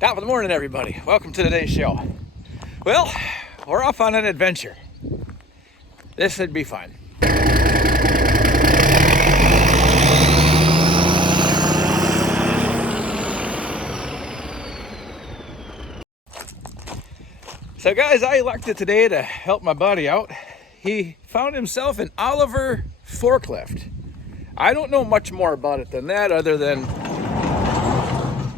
Top of the morning, everybody. Welcome to today's show. Well, we're off on an adventure. This should be fun. So guys, I elected today to help my buddy out. He found himself an Oliver forklift. I don't know much more about it than that, other than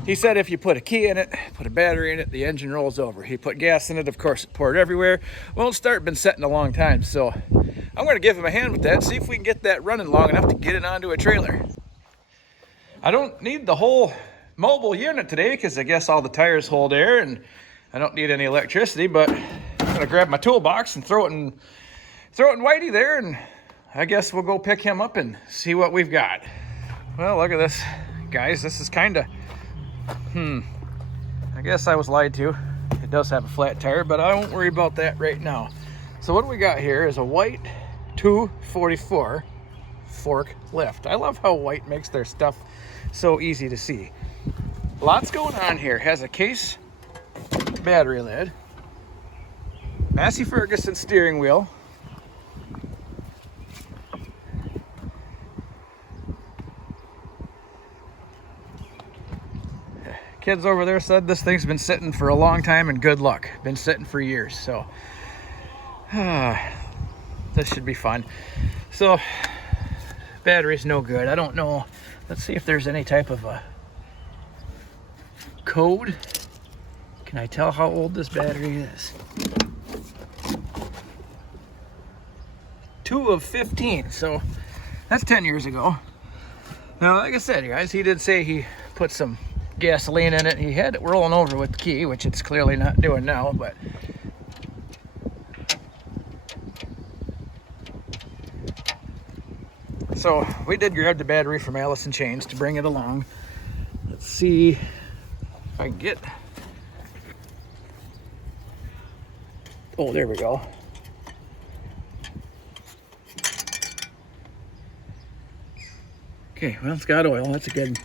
he said if you put a key in it, put a battery in it, the engine rolls over. He put gas in it, of course it poured everywhere. Won't start, been setting a long time. So I'm gonna give him a hand with that, see if we can get that running long enough to get it onto a trailer. I don't need the whole mobile unit today because I guess all the tires hold air and I don't need any electricity, but I'm gonna grab my toolbox and throw it in Whitey there, and I guess we'll go pick him up and see what we've got. Well, look at this, guys. This is kind of, I guess I was lied to. It does have a flat tire, but I won't worry about that right now. So what we got here is a white 244 forklift. I love how White makes their stuff so easy to see. Lots going on here. Has a case battery lid, Massey Ferguson steering wheel, kids over there said this thing's been sitting for a long time, and good luck. Been sitting for years, so this should be fun. So battery's no good. I don't know. Let's see if there's any type of a code. Can I tell how old this battery is? 2 of 15, so that's 10 years ago. Now, like I said, guys, he did say he put some gasoline in it. He had it rolling over with the key, which it's clearly not doing now, but so we did grab the battery from Allison Chains to bring it along. Let's see if I can get, oh, there we go. Okay, well, it's got oil. That's a good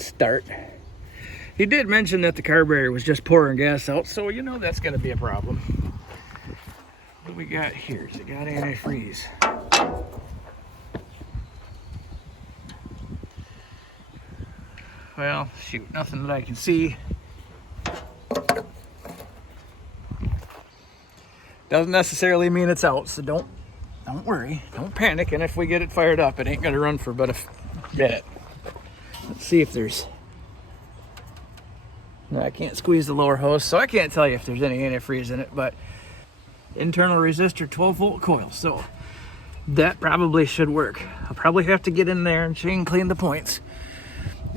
start. He did mention that the carburetor was just pouring gas out, so you know that's going to be a problem. What do we got here? Has it got antifreeze? Well, shoot, nothing that I can see. Doesn't necessarily mean it's out, so don't worry, don't panic. And if we get it fired up, it ain't gonna run for but a minute. Let's see if there's, no, I can't squeeze the lower hose, so I can't tell you if there's any antifreeze in it, but internal resistor 12-volt coil, so that probably should work. I'll probably have to get in there and chain clean the points.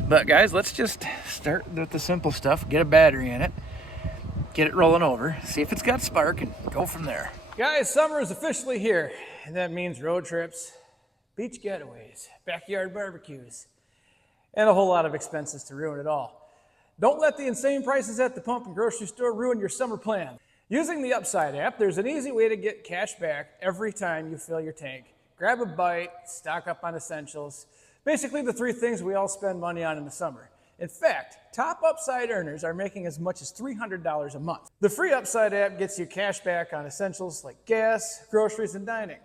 But guys, let's just start with the simple stuff. Get a battery in it, get it rolling over, see if it's got spark, and go from there. Guys, summer is officially here, and that means road trips, beach getaways, backyard barbecues, and a whole lot of expenses to ruin it all. Don't let the insane prices at the pump and grocery store ruin your summer plan. Using the Upside app, there's an easy way to get cash back every time you fill your tank. Grab a bite, stock up on essentials, basically the 3 things we all spend money on in the summer. In fact, top Upside earners are making as much as $300 a month. The free Upside app gets you cash back on essentials like gas, groceries, and dining.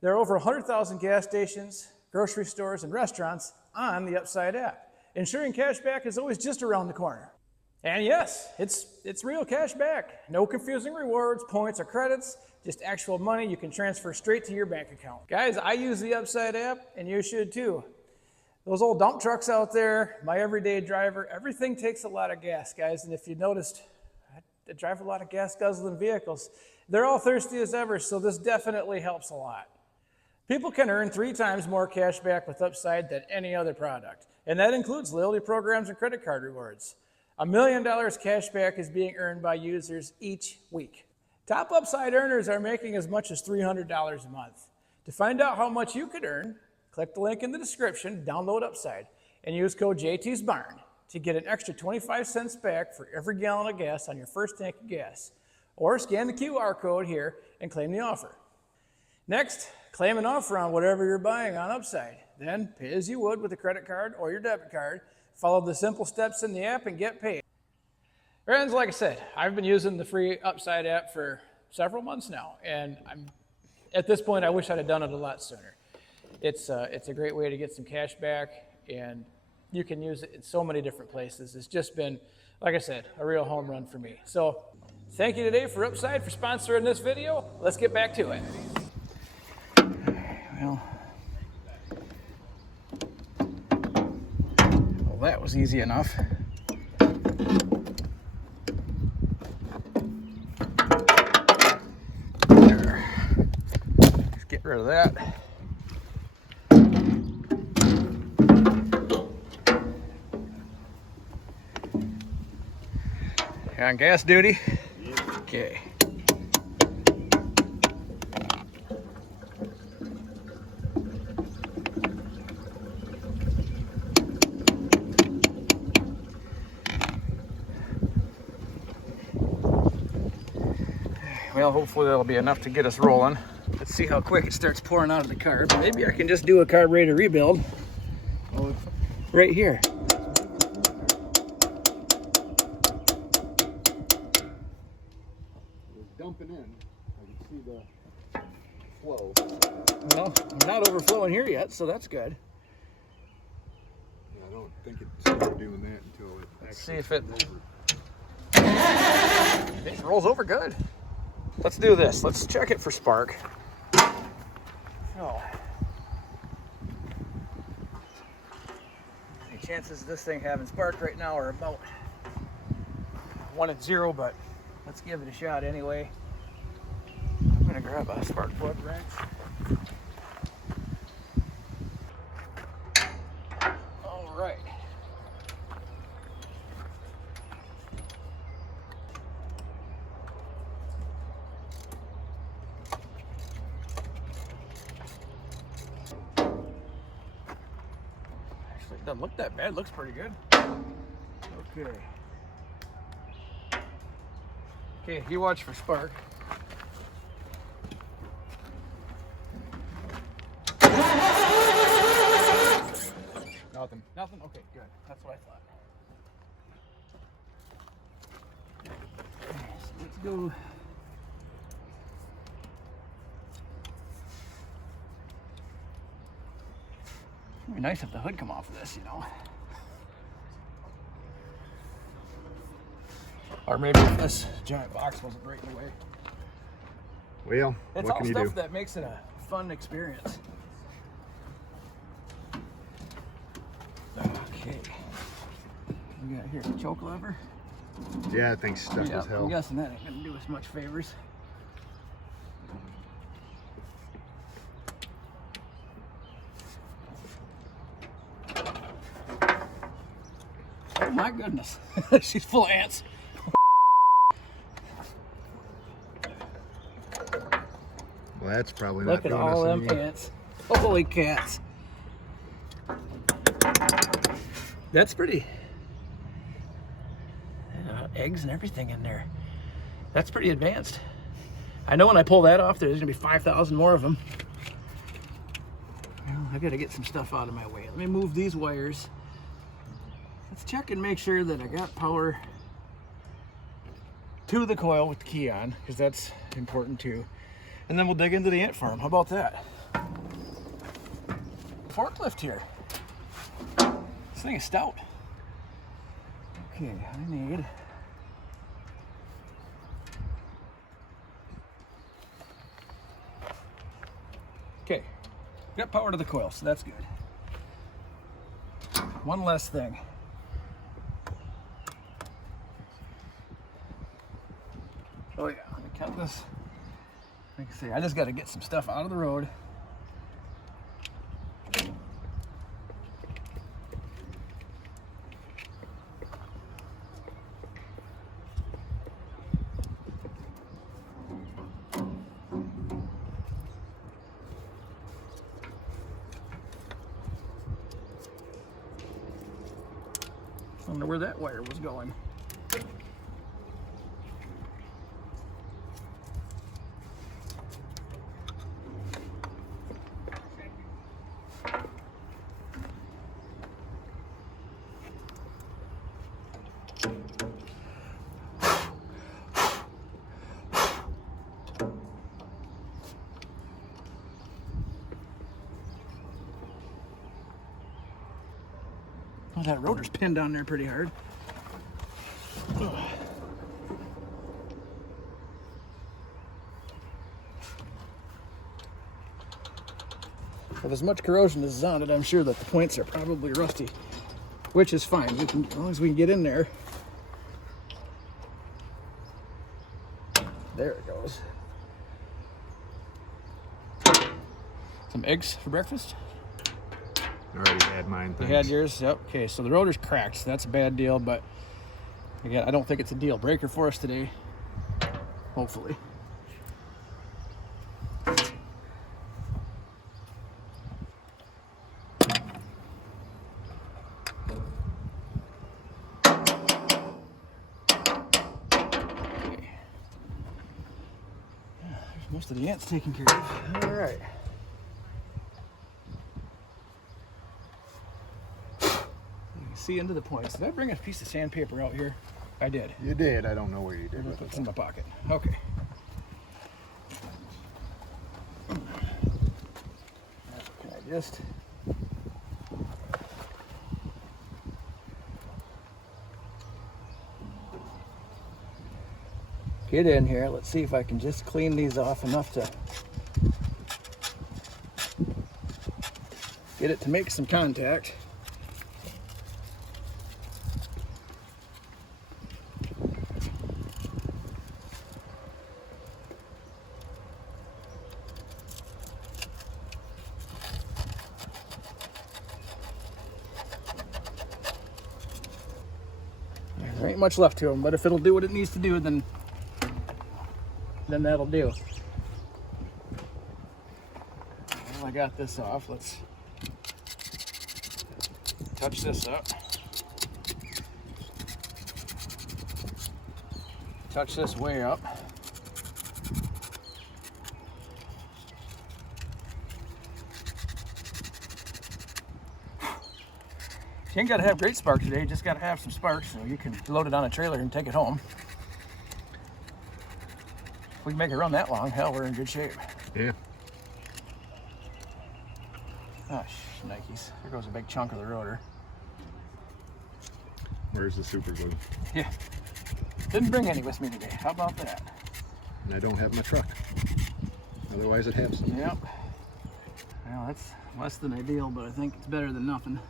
There are over 100,000 gas stations, grocery stores, and restaurants on the Upside app, ensuring cash back is always just around the corner. And yes, it's real cash back. No confusing rewards, points, or credits, just actual money you can transfer straight to your bank account. Guys, I use the Upside app, and you should too. Those old dump trucks out there, my everyday driver, everything takes a lot of gas, guys. And if you noticed, I drive a lot of gas guzzling vehicles. They're all thirsty as ever, so this definitely helps a lot. People can earn 3 times more cash back with Upside than any other product. And that includes loyalty programs and credit card rewards. $1 million cash back is being earned by users each week. Top Upside earners are making as much as $300 a month. To find out how much you could earn, click the link in the description, download Upside, and use code JT's Barn to get an extra 25 cents back for every gallon of gas on your first tank of gas. Or scan the QR code here and claim the offer. Next, claim an offer on whatever you're buying on Upside. Then pay as you would with a credit card or your debit card Follow the simple steps in the app and get paid. Friends, like I said, I've been using the free Upside app for several months now, and at this point, I wish I'd have done it a lot sooner. It's a great way to get some cash back, and you can use it in so many different places. It's just been, like I said, a real home run for me. So thank you today for Upside for sponsoring this video. Let's get back to it. Well, that was easy enough. There. Let's get rid of that. On gas duty? Yep. Okay. Well, hopefully that'll be enough to get us rolling. Let's see how quick it starts pouring out of the carb. Maybe I can just do a carburetor rebuild right here. It's dumping in. I can see the flow. Well, we're not overflowing here yet, so that's good. Yeah, I don't think it's started doing that until it Let's actually see if it over. It rolls over good. Let's do this. Let's check it for spark. Oh. The chances of this thing having spark right now are about 1 in 0, but let's give it a shot anyway. I'm gonna grab a spark plug wrench. All right. Actually, it doesn't look that bad. It looks pretty good. Okay. Okay, you watch for spark. Nothing. Nothing? Okay, good. That's what I thought. So let's go. It'd be nice if the hood come off of this, you know. Or maybe if this giant box wasn't breaking away. Well, It's what all can you stuff do? that makes it a fun experience. Okay. We got here the choke lever. Yeah, that thing's stuck as hell. I'm guessing that ain't gonna do us much favors. Oh my goodness, she's full of ants. Well, that's probably Look not at doing all us them any. ants. Holy cats. That's pretty. Eggs and everything in there. That's pretty advanced. I know when I pull that off, there's gonna be 5,000 more of them. Well, I gotta get some stuff out of my way. Let me move these wires. Let's check and make sure that I got power to the coil with the key on, because that's important too. And then we'll dig into the ant farm. How about that? Forklift here. This thing is stout. Okay, I need okay, got power to the coil, so that's good. One less thing. Oh yeah, let me cut this. Like I say, I just got to get some stuff out of the road. I wonder where that wire was going. Oh, that rotor's pinned down there pretty hard. Ugh. With as much corrosion as is on it, I'm sure that the points are probably rusty, which is fine. As long as we can get in there. There it goes. Some eggs for breakfast? I already had mine. You had yours? Yep. Okay, so the rotor's cracked, so that's a bad deal, but again, I don't think it's a deal breaker for us today. Hopefully. Most of the ants taken care of. All right. You can see into the points. Did I bring a piece of sandpaper out here? I did. You did. I don't know where you did. It's in my pocket. Okay. Can I just... get in here. Let's see if I can just clean these off enough to get it to make some contact. There ain't much left to them, but if it'll do what it needs to do, then that'll do. Well, I got this off. Let's touch this up. Touch this way up. You ain't got to have great spark today, you just got to have some sparks so you can load it on a trailer and take it home. If we can make it run that long, hell, we're in good shape. Yeah. Oh, Nikes. There goes a big chunk of the rotor. Where's the super glue? Yeah. Didn't bring any with me today. How about that? And I don't have my truck. Otherwise I'd have some. Yep. Well, that's less than ideal, but I think it's better than nothing.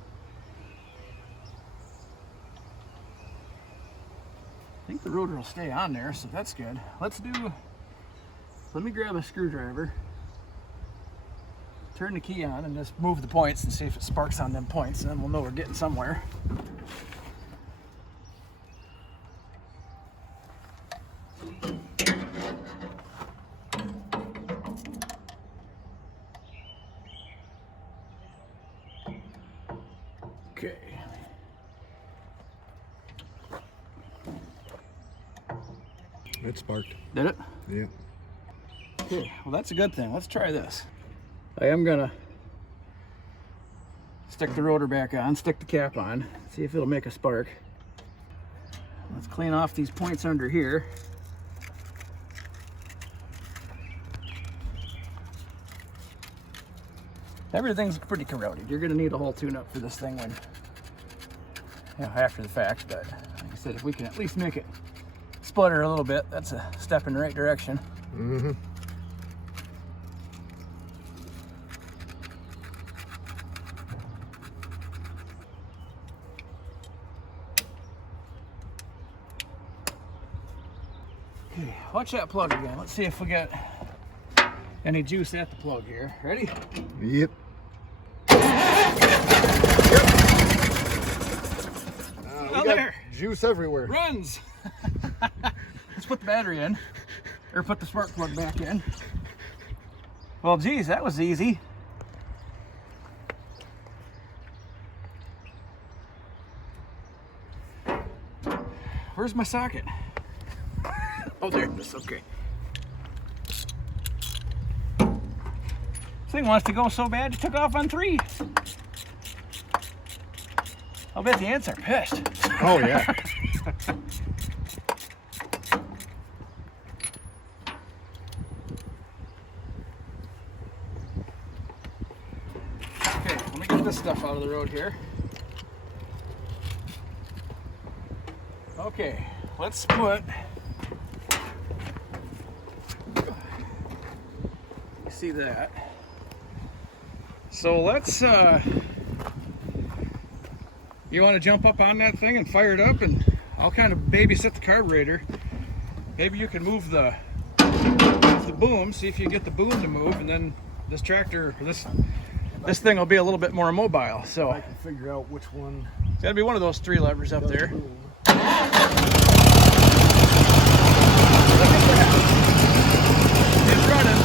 I think the rotor will stay on there, so that's good. Let me grab a screwdriver, turn the key on, and just move the points and see if it sparks on them points, and then we'll know we're getting somewhere. Okay. It sparked. Did it? Yeah. Okay, well that's a good thing. Let's try this. I am gonna stick the rotor back on, stick the cap on, see if it'll make a spark. Let's clean off these points under here. Everything's pretty corroded. You're gonna need a whole tune-up for this thing when, after the fact, but like I said, if we can at least make it sputter a little bit, that's a step in the right direction. Mm-hmm. Okay, watch that plug again. Let's see if we got any juice at the plug here. Ready? Yep. We got there. juice everywhere. Runs! Let's put the battery in, or put the spark plug back in. Well, geez, that was easy. Where's my socket? Oh, there it is. Okay. This thing wants to go so bad, it took off on 3. I'll bet the ants are pissed. Oh, yeah. Okay, let me get this stuff out of the road here. Okay, let's put. See that? So let's. You want to jump up on that thing and fire it up, and I'll kind of babysit the carburetor. Maybe you can move the boom. See if you get the boom to move, and then this tractor, this thing will be a little bit more mobile. So I can figure out which one. It's gotta be one of those 3 levers up there. Boom. It's running.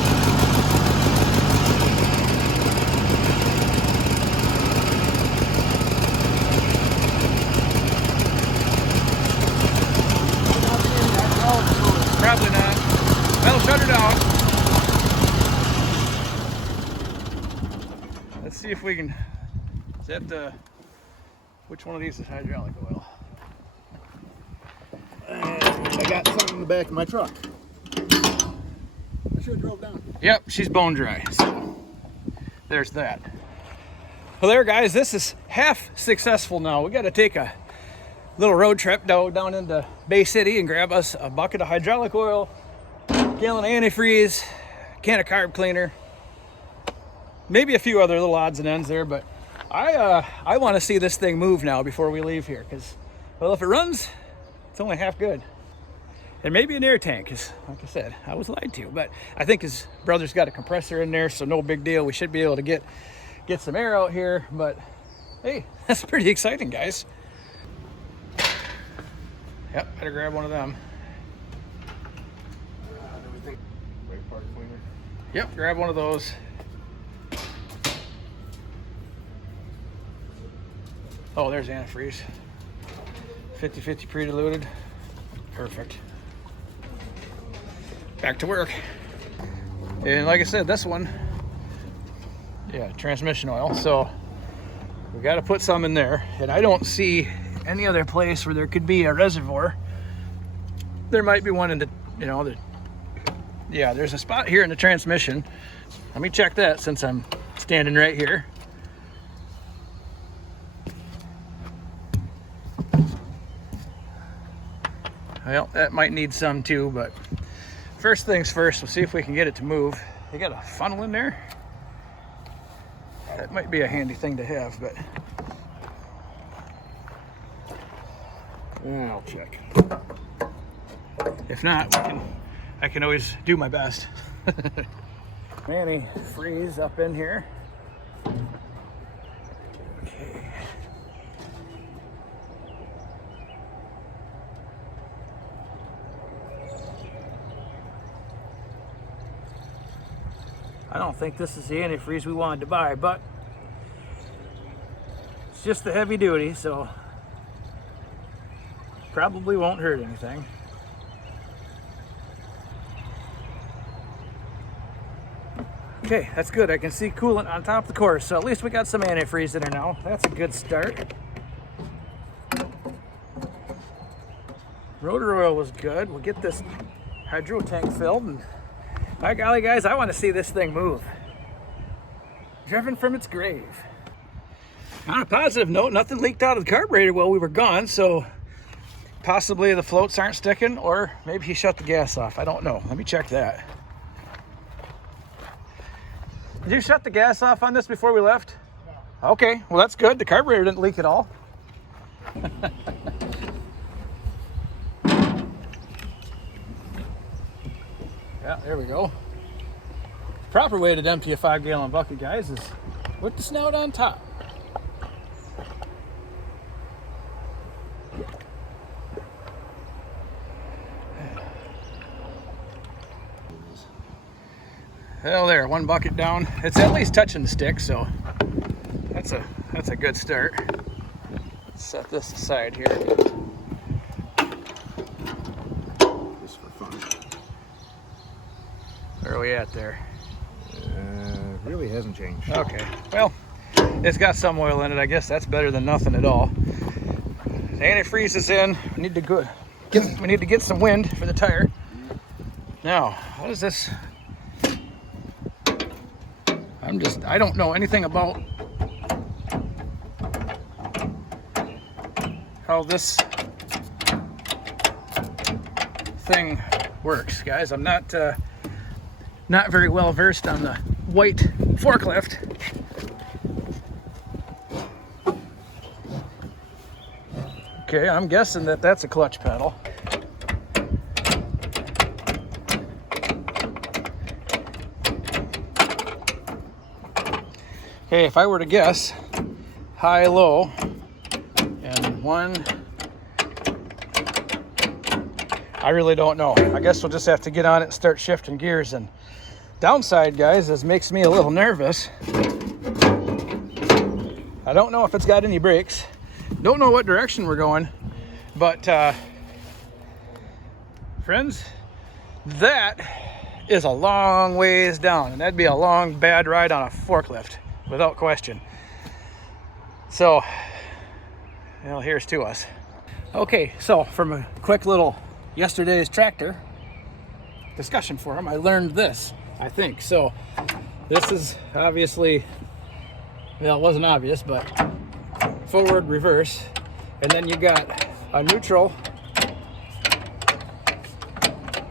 Probably not. That'll shut her down. Let's see if we can. Is that which one of these is hydraulic oil? I got something in the back of my truck. I should have drove down. Yep, she's bone dry. So there's that. Well, there, guys. This is half successful now. We got to take a little road trip down into Bay City and grab us a bucket of hydraulic oil, gallon of antifreeze, can of carb cleaner, maybe a few other little odds and ends there, but I want to see this thing move now before we leave here, because, well, if it runs, it's only half good. And maybe an air tank, because, like I said, I was lied to, but I think his brother's got a compressor in there, so no big deal. We should be able to get some air out here, but hey, that's pretty exciting, guys. Yep, better grab one of them. Brake part cleaner. Yep, grab one of those. Oh, there's antifreeze. 50-50 pre-diluted. Perfect. Back to work. And like I said, this one, yeah, transmission oil. So we got to put some in there. And I don't see any other place where there could be a reservoir. There might be one in the, yeah, there's a spot here in the transmission. Let me check that since I'm standing right here. Well, that might need some too, but first things first, we'll see if we can get it to move. They got a funnel in there. That might be a handy thing to have, but Yeah, I'll check. if not, I can always do my best. Manny freeze up in here. Okay. I don't think this is the antifreeze we wanted to buy, but it's just the heavy duty, so probably won't hurt anything. Okay, that's good. I can see coolant on top of the course, so at least we got some antifreeze in there now. That's a good start. Rotor oil was good. We'll get this hydro tank filled, and by golly, guys, I want to see this thing move. Driven from its grave. On a positive note, nothing leaked out of the carburetor while we were gone, so possibly the floats aren't sticking, or maybe he shut the gas off. I don't know. Let me check that. Did you shut the gas off on this before we left? No. Okay, well that's good. The carburetor didn't leak at all. Yeah, there we go. Proper way to empty a 5-gallon bucket, guys, is with the snout on top. Well, there, one bucket down. It's at least touching the stick, so that's a good start. Let's set this aside here. Just for fun. Where are we at there? Really hasn't changed. Okay, well, it's got some oil in it. I guess that's better than nothing at all. The antifreeze is in. We need to get some wind for the tire. Now, what is this? I don't know anything about how this thing works, guys. I'm not very well versed on the white forklift. Okay, I'm guessing that that's a clutch pedal. Okay, if I were to guess, high, low, and one, I really don't know. I guess we'll just have to get on it and start shifting gears. And downside, guys, is makes me a little nervous. I don't know if it's got any brakes. Don't know what direction we're going, but friends, that is a long ways down, and that'd be a long, bad ride on a forklift, without question. So, well, here's to us. Okay, so from a quick little yesterday's tractor discussion forum, I learned this, I think. So, this is obviously, well, it wasn't obvious, but forward, reverse, and then you got a neutral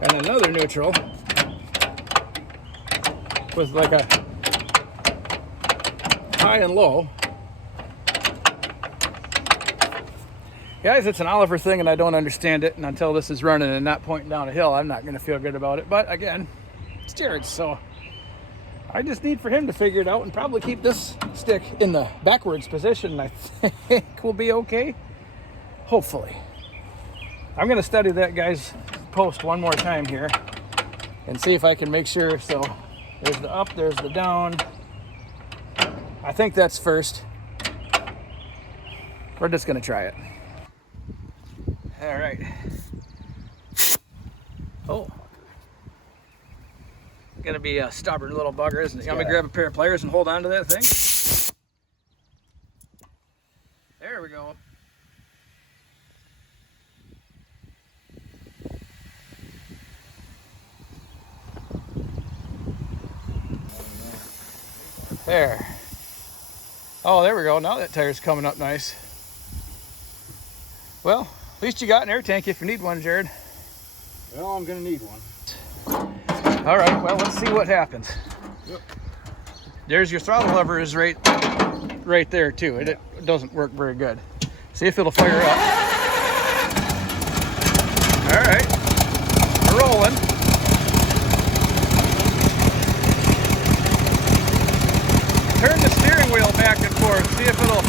and another neutral with like a high and low. Guys, it's an Oliver thing and I don't understand it, and until this is running and not pointing down a hill, I'm not going to feel good about it. But again, it's Jared's, so I just need for him to figure it out and probably keep this stick in the backwards position. I think we'll be okay. Hopefully. I'm going to study that guy's post one more time here and see if I can make sure. So there's the up, there's the down. I think that's first. We're just going to try it. All right. Oh. Gonna be a stubborn little bugger, isn't it? You want me to grab a pair of pliers and hold on to that thing? There we go. There. Oh, there we go. Now that tire's coming up nice. Well, at least you got an air tank if you need one, Jared. Well, I'm gonna need one. All right, well, let's see what happens. Yep. There's your throttle lever is right there too. It doesn't work very good. See if it'll fire up. All right, we're rolling. Turn the steering wheel back and forth. See if it'll,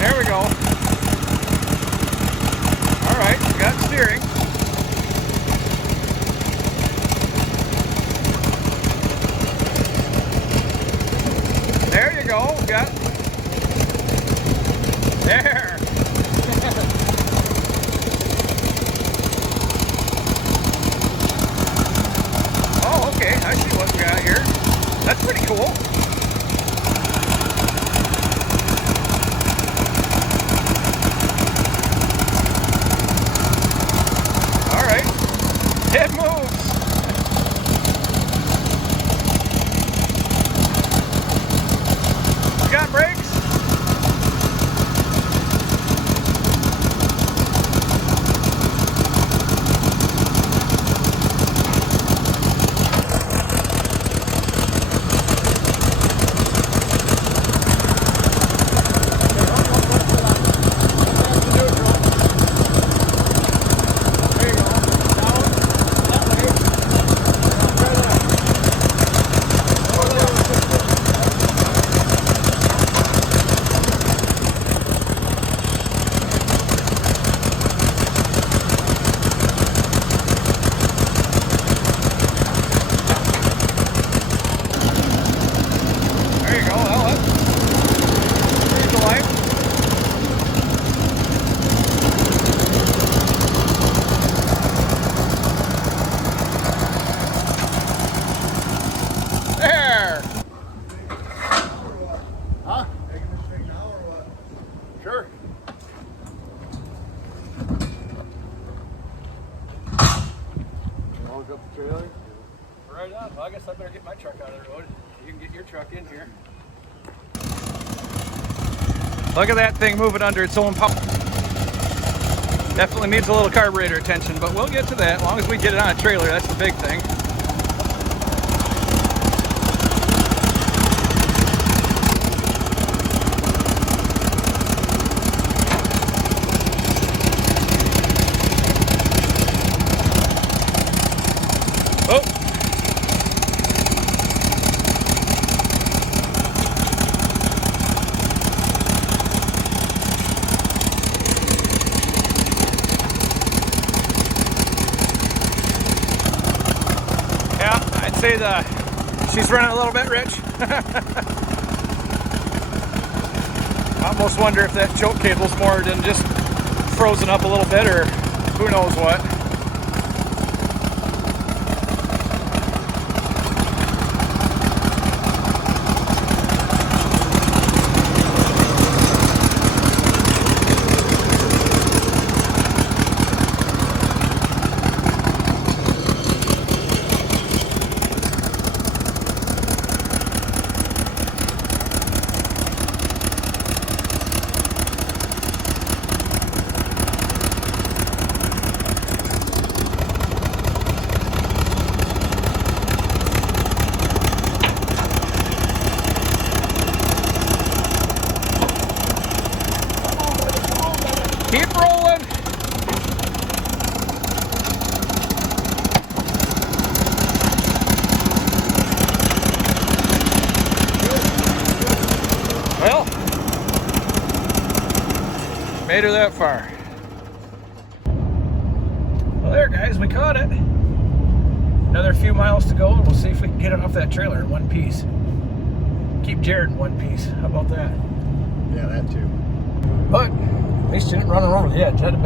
there we go. All right, we got steering. There you go, got, there. Oh, okay, I see what we got here. That's pretty cool. All right, it moves. Got brakes? Trailer? Right on. Well, I guess I better get my truck out of the road. You can get your truck in here. Look at that thing moving under its own power. Definitely needs a little carburetor attention, but we'll get to that. As long as we get it on a trailer, that's the big thing. Oh. Yeah, I'd say she's running a little bit, Rich. I almost wonder if that choke cable's more than just frozen up a little bit, or who knows what. Keep rolling. Well, made her that far. Well, there, guys, we caught it. Another few miles to go, and we'll see if we can get it off that trailer in one piece. Keep Jared in one piece. How about that? Yeah, that too. But at least you didn't run her over the edge. That'd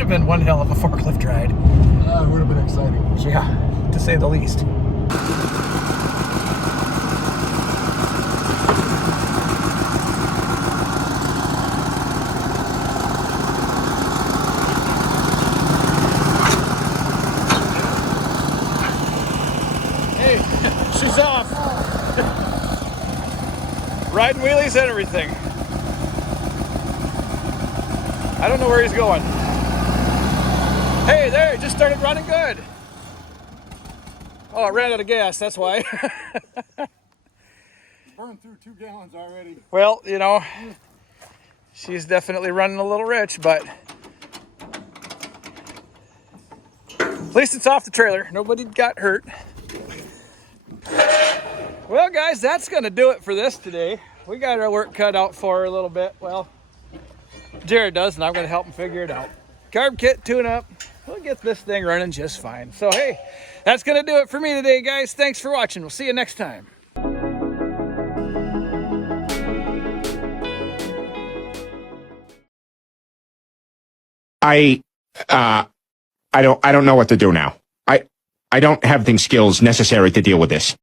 have been one hell of a forklift ride. It would have been exciting. Yeah, to say the least. Hey, she's off. Riding wheelies and everything. I don't know where he's going. Hey, there, he just started running good. Oh, it ran out of gas, that's why. Burned through 2 gallons already. Well, you know, she's definitely running a little rich, but at least it's off the trailer. Nobody got hurt. Well, guys, that's going to do it for this today. We got our work cut out for her a little bit. Well, Jared does, and I'm going to help him figure it out. Carb kit, tune-up. We'll get this thing running just fine. So, hey, that's going to do it for me today, guys. Thanks for watching. We'll see you next time. I don't know what to do now. I don't have the skills necessary to deal with this.